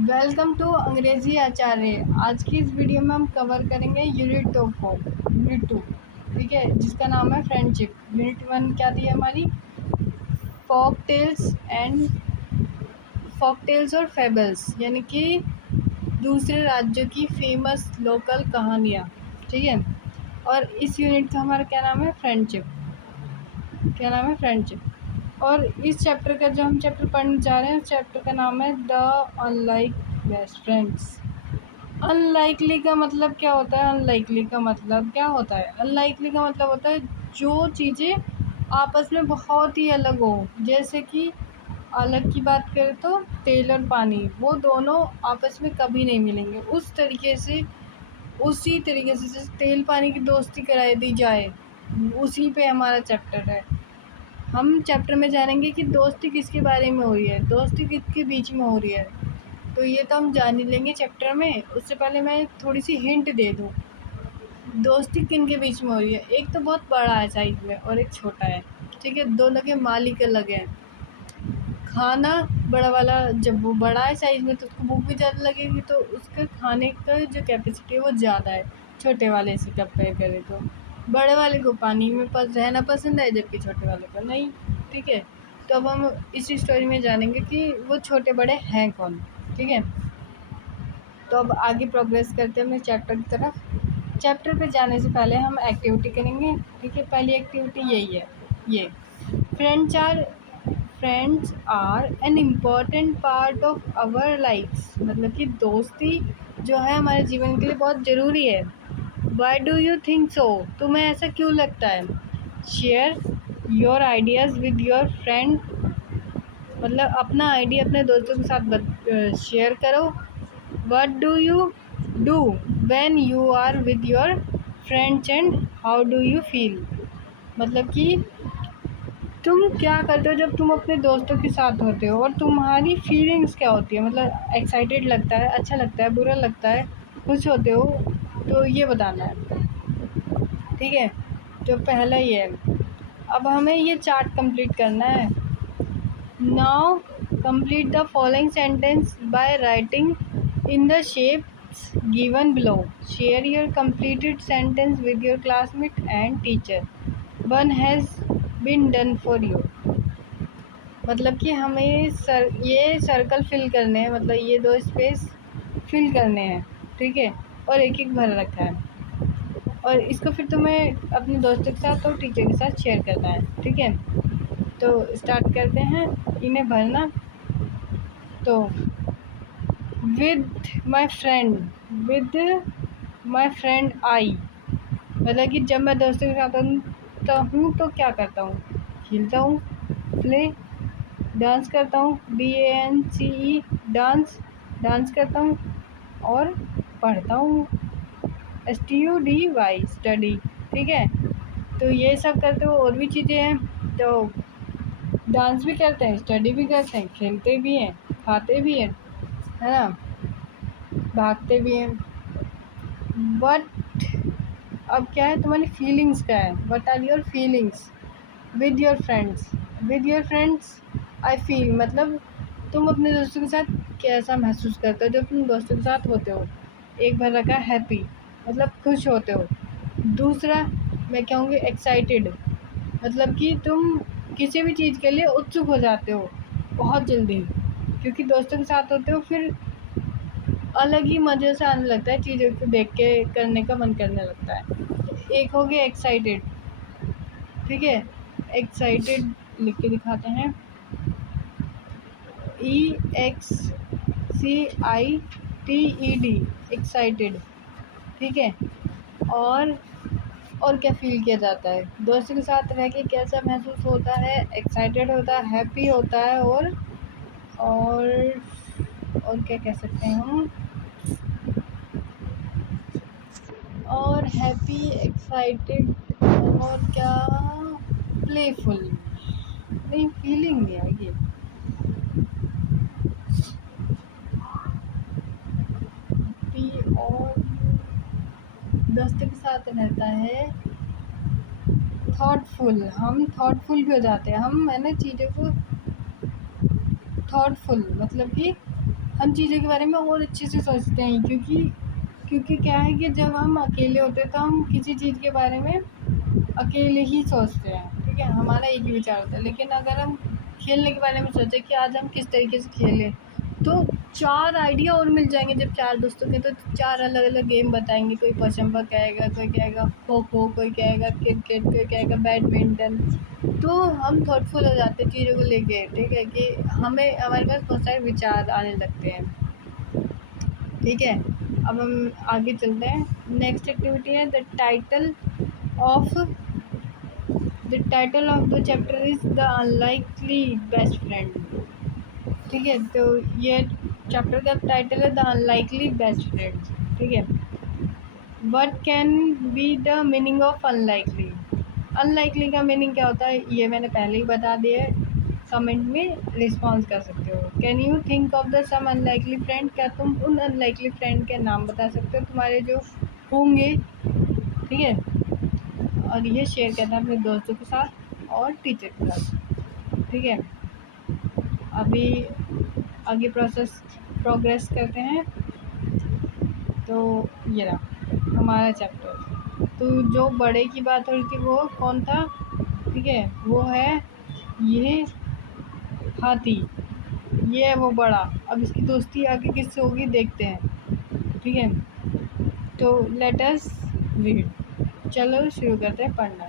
Welcome to अंग्रेजी आचार्य। आज की इस वीडियो में हम कवर करेंगे यूनिट 2। ठीक है, जिसका नाम है फ्रेंडशिप। यूनिट 1 क्या थी हमारी? फोक टेल्स और फेबल्स, यानी कि दूसरे राज्यों की फेमस लोकल कहानियाँ। ठीक है, और इस यूनिट का हमारा क्या नाम है? फ्रेंडशिप। क्या नाम है? फ्रेंडशिप। और इस चैप्टर का जो हम चैप्टर पढ़ने जा रहे हैं, उस चैप्टर का नाम है the unlike best friends. Unlikely का मतलब क्या होता है? अनलाइकली का मतलब क्या होता है? अनलाइकली का मतलब होता है जो चीज़ें आपस में बहुत ही अलग हो। जैसे कि अलग की बात करें तो तेल और पानी, वो दोनों आपस में कभी नहीं मिलेंगे। उसी तरीके से जैसे तेल पानी की दोस्ती कराई दी जाए, उसी पे हमारा चैप्टर है। हम चैप्टर में जानेंगे कि दोस्ती किसके बारे में हो रही है, दोस्ती किसके बीच में हो रही है। तो ये तो हम जान ही लेंगे चैप्टर में। उससे पहले मैं थोड़ी सी हिंट दे दूँ, दोस्ती किन के बीच में हो रही है। एक तो बहुत बड़ा है साइज में और एक छोटा है। ठीक है, दोनों के मालिक अलग हैं। खाना बड़ा वाला, जब वो बड़ा है साइज में तो उसको भूख भी ज़्यादा लगेगी, तो उसके खाने का जो कैपेसिटी है वो ज़्यादा है छोटे वाले से कंपेयर करें तो। बड़े वाले को पानी में रहना पसंद है, जबकि छोटे वाले को नहीं। ठीक है, तो अब हम इस स्टोरी में जानेंगे कि वो छोटे बड़े हैं कौन। ठीक है, तो अब आगे प्रोग्रेस करते हैं अपने चैप्टर की तरफ। चैप्टर पे जाने से पहले हम एक्टिविटी करेंगे। ठीक है, पहली एक्टिविटी यही है, ये friends are friends are an important part of our lifes. मतलब कि दोस्ती जो है हमारे जीवन के लिए बहुत ज़रूरी है। Why do you think so? तुम्हें ऐसा क्यों लगता है? Share your ideas with your friend. मतलब अपना आइडिया अपने दोस्तों के साथ शेयर करो। What do you do when you are with your friends and how do you feel? मतलब कि तुम क्या करते हो जब तुम अपने दोस्तों के साथ होते हो, और तुम्हारी फीलिंग्स क्या होती है? मतलब एक्साइटेड लगता है, अच्छा लगता है, बुरा लगता है, खुश होते हो, तो ये बताना है। ठीक है, तो पहला ये है। अब हमें ये चार्ट कंप्लीट करना है। Now complete the following sentence by writing in the shapes given below. Share your completed sentence with your classmate and teacher. One has been done for you. मतलब कि हमें ये सर्कल फिल करने हैं, मतलब ये दो स्पेस फिल करने हैं। ठीक है, और एक एक भर रखा है, और इसको फिर तुम्हें अपने दोस्तों के साथ और टीचर के साथ शेयर करना है। ठीक है, तो स्टार्ट करते हैं इन्हें भरना। तो विद माई फ्रेंड आई, मतलब कि जब मैं दोस्तों के साथ होता हूँ तो क्या करता हूँ? खेलता हूँ, प्ले, डांस करता हूँ, DANCE, डांस करता हूँ, और पढ़ता हूँ, STUDY, स्टडी। ठीक है, तो ये सब करते हो। और भी चीज़ें हैं, तो डांस भी करते हैं, स्टडी भी करते हैं, खेलते भी हैं, खाते भी हैं, है ना, भागते भी हैं। बट अब क्या है, तुम्हारी फीलिंग्स क्या है? What are your feelings with your friends? With your friends I feel, मतलब तुम अपने दोस्तों के साथ कैसा महसूस करते हो जब तुम दोस्तों के साथ होते हो? एक भर रखा हैप्पी, मतलब खुश होते हो। दूसरा मैं कहूँगी एक्साइटेड, मतलब कि तुम किसी भी चीज़ के लिए उत्सुक हो जाते हो बहुत जल्दी, क्योंकि दोस्तों के साथ होते हो, फिर अलग ही मज़े से आने लगता है, चीज़ों को देख के करने का मन करने लगता है। एक हो गया एक्साइटेड। ठीक है, एक्साइटेड लिख के दिखाते हैं, EXCITED, एक्साइटेड। ठीक है, और क्या फ़ील किया जाता है? दोस्तों के साथ रह के कैसा महसूस होता है? एक्साइटेड होता है, हैप्पी होता है, और और क्या कह सकते हैं हम? और हैप्पी, एक्साइटेड, और क्या, प्लेफुल, नहीं फीलिंग नहीं है ये। और दोस्तों के साथ रहता है थॉटफुल, हम थॉटफुल भी हो जाते हैं। हम है ना चीज़ों को थॉटफुल, मतलब कि हम चीज़ों के बारे में और अच्छे से सोचते हैं, क्योंकि क्या है कि जब हम अकेले होते हैं तो हम किसी चीज़ के बारे में अकेले ही सोचते हैं, ठीक है, हमारा एक ही विचार होता है। लेकिन अगर हम खेलने के बारे में सोचें कि आज हम किस तरीके से खेलें, तो 4 आइडिया और मिल जाएंगे। जब 4 दोस्तों के तो 4 अलग अलग गेम बताएंगे। कोई पचम्बा कहेगा, कोई कहेगा खो खो, कोई कहेगा क्रिकेट, कोई कहेगा बैडमिंटन। तो हम थॉटफुल हो जाते हैं चीज़ों को लेके, ठीक है, कि हमें हमारे पास बहुत सारे विचार आने लगते हैं, ठीक है। अब हम आगे चलते हैं। नेक्स्ट एक्टिविटी है of the chapter is the unlikely best friend, ठीक है। तो ये चैप्टर का टाइटल है द अनलाइकली बेस्ट फ्रेंड, ठीक है। What can be the meaning of unlikely? Unlikely का मीनिंग क्या होता है ये मैंने पहले ही बता दिया है, कमेंट में रिस्पॉन्स कर सकते हो। Can you think of the some unlikely friend? क्या तुम उन अनलाइकली फ्रेंड के नाम बता सकते हो तुम्हारे जो होंगे, ठीक है। और ये शेयर करना अपने दोस्तों के साथ और टीचर के साथ, ठीक है। अभी आगे प्रोग्रेस करते हैं। तो ये रहा हमारा चैप्टर। तो जो बड़े की बात हो रही थी वो कौन था, ठीक है, वो है ये हाथी, ये है वो बड़ा। अब इसकी दोस्ती आगे किससे होगी देखते हैं, ठीक है। तो लेट अस रीड, चलो शुरू करते हैं पढ़ना।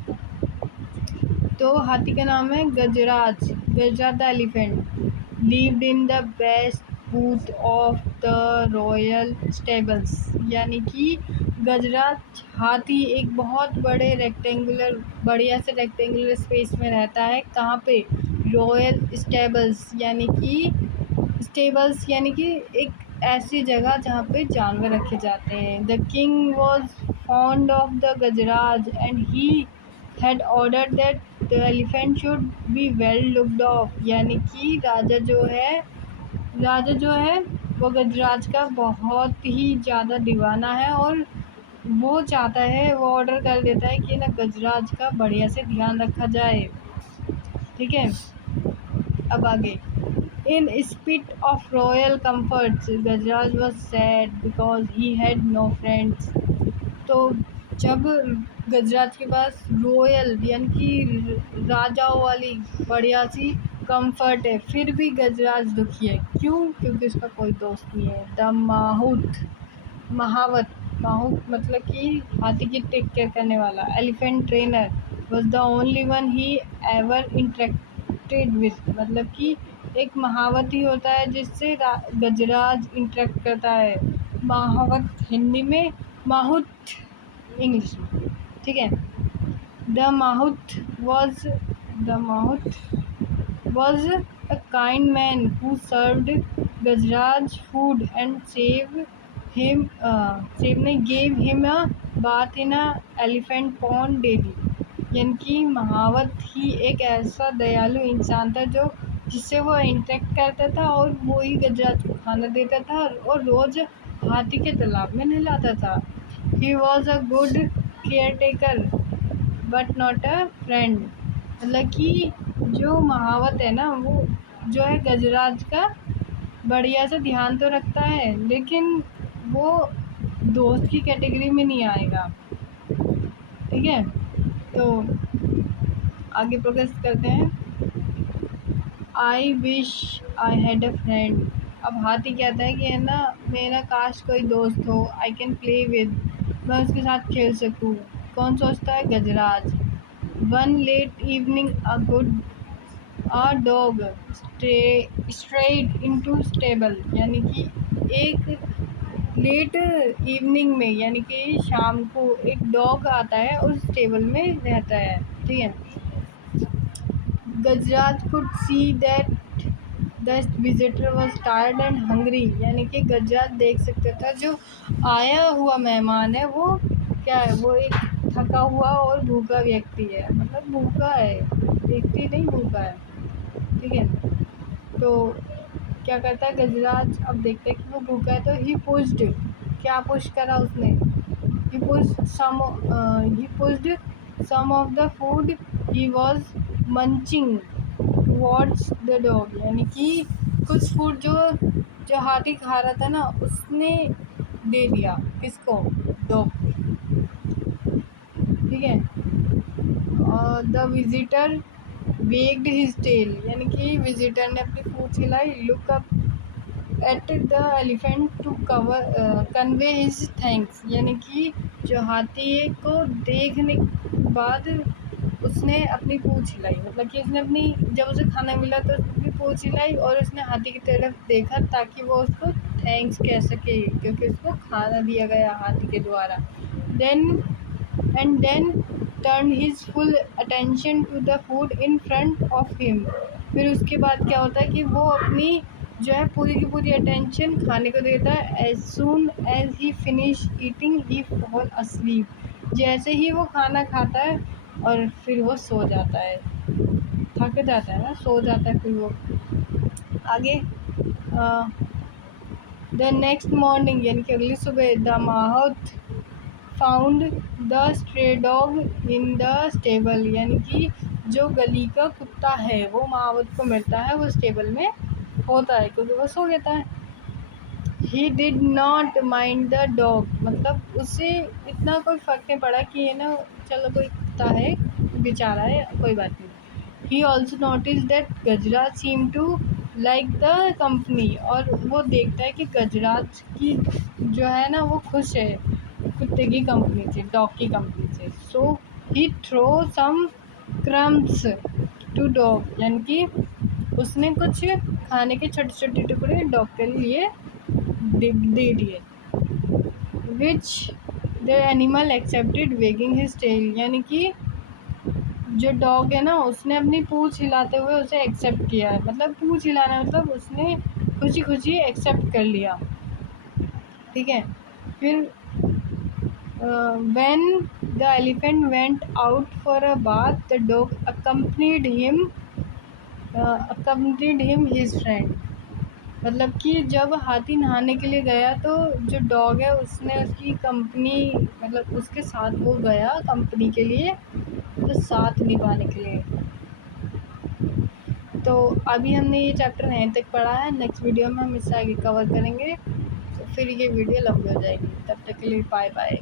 तो हाथी का नाम है Gajraj. Gajraj the elephant lived in the best booth of the royal stables, यानी कि गजराज हाथी एक बहुत बड़े बढ़िया से रेक्टेंगुलर स्पेस में रहता है। कहाँ पे? रॉयल स्टेबल्स, यानी कि एक ऐसी जगह जहाँ पे जानवर रखे जाते हैं। The king was fond of the Gajraj and he had ordered that the elephant should be well looked off, यानी कि राजा जो है वो गजराज का बहुत ही ज़्यादा दीवाना है, और वो चाहता है, वो ऑर्डर कर देता है कि ना गजराज का बढ़िया से ध्यान रखा जाए, ठीक है। अब आगे, in spite of royal comforts Gajraj was sad because he had no friends. तो जब गजराज के पास रॉयल यानी कि राजाओं वाली बढ़िया सी कंफर्ट है, फिर भी गजराज दुखी है। क्यों? क्योंकि उसका कोई दोस्त नहीं है। द माहूत मतलब कि हाथी की टेक केयर करने वाला। Elephant trainer was the only one he ever interacted with, मतलब कि एक महावत ही होता है जिससे गजराज इंटरेक्ट करता है। महावत हिंदी में, माहूत इंग्लिश में, ठीक है। The mahout was a kind man who served Gajraj food and gave him a bath in a elephant pond daily, यानी कि महावत ही एक ऐसा दयालु इंसान था जो जिससे वो इंटरेक्ट करता था, और वो ही गजराज को खाना देता था और रोज़ हाथी के तालाब में नहलाता था। He was a good care taker but not a friend, मतलब कि जो महावत है ना वो जो है गजराज का बढ़िया से ध्यान तो रखता है, लेकिन वो दोस्त की कैटेगरी में नहीं आएगा, ठीक है। तो आगे प्रोग्रेस करते हैं। I wish I had a friend. अब हाथी कहता है कि है ना, मेरा काश कोई दोस्त हो, आई कैन प्ले विद, मैं उसके साथ खेल सकूँ। कौन सोचता है? Gajraj. One late evening a dog strayed into stable, यानी कि एक लेट इवनिंग में यानी कि शाम को एक डॉग आता है और स्टेबल में रहता है, ठीक है। Gajraj could see that the visitor was tired and hungry, यानी कि गजराज देख सकता था जो आया हुआ मेहमान है वो क्या है, वो एक थका हुआ और भूखा व्यक्ति है, मतलब भूखा है, व्यक्ति नहीं भूखा है, ठीक है। तो क्या करता है गजराज, अब देखते हैं कि वो भूखा है, तो ही पुश्ड, क्या पुश करा उसने? He pushed some of the food he was munching towards the dog, यानी कि कुछ फूड जो जो हाथी खा रहा था ना, उसने दे दिया किसको, डॉग को, ठीक है। और the visitor wagged his tail, यानी कि विजिटर ने अपनी पूंछ हिलाई, look up at the elephant to convey his thanks, यानी कि जो हाथी को देखने के बाद उसने अपनी पूंछ हिलाई, मतलब कि उसने अपनी, जब उसे खाना मिला तो उसने अपनी पूंछ हिलाई और उसने हाथी की तरफ देखा ताकि वो उसको थैंक्स कह सके, क्योंकि उसको खाना दिया गया हाथी के द्वारा। Then turn his full attention to the food in front of him, फिर उसके बाद क्या होता है कि वो अपनी जो है पूरी की पूरी अटेंशन खाने को देता है। As soon as he finish eating he fall asleep, जैसे ही वो खाना खाता है और फिर वो सो जाता है, थक जाता है ना, सो जाता है फिर वो। आगे द नेक्स्ट मॉर्निंग, यानी कि अगली सुबह, the mahout found the stray dog in the stable, यानी कि जो गली का कुत्ता है वो माहौत को मिलता है, वो स्टेबल में होता है क्योंकि वो सो गया है। He did not mind the dog, मतलब उसे इतना कोई फ़र्क नहीं पड़ा कि ये ना, चलो कोई कुत्ता है बेचारा है, कोई बात नहीं। He also notice that Gajraj seem to like the company, और वो देखता है कि गजराज की जो है ना वो खुश है कुत्ते की कंपनी से, डॉग की कंपनी से। So he throw some crumbs to dog, यानी कि उसने कुछ खाने के छोटे छोटे टुकड़े डॉग के लिए दे दिए। Which the animal accepted wagging his tail, यानी कि जो डॉग है ना उसने अपनी पूंछ हिलाते हुए उसे एक्सेप्ट किया है, मतलब पूंछ हिलाना मतलब उसने खुशी खुशी एक्सेप्ट कर लिया, ठीक है। फिर when the elephant went out for a bath, the dog accompanied him his friend, मतलब कि जब हाथी नहाने के लिए गया तो जो डॉग है उसने उसकी कंपनी, मतलब उसके साथ वो गया कंपनी के लिए, तो साथ निभाने के लिए। तो अभी हमने ये चैप्टर 9 तक पढ़ा है, नेक्स्ट वीडियो में हम इससे आगे कवर करेंगे, तो फिर ये वीडियो लंबी हो जाएगी। तब तक के लिए बाय बाय।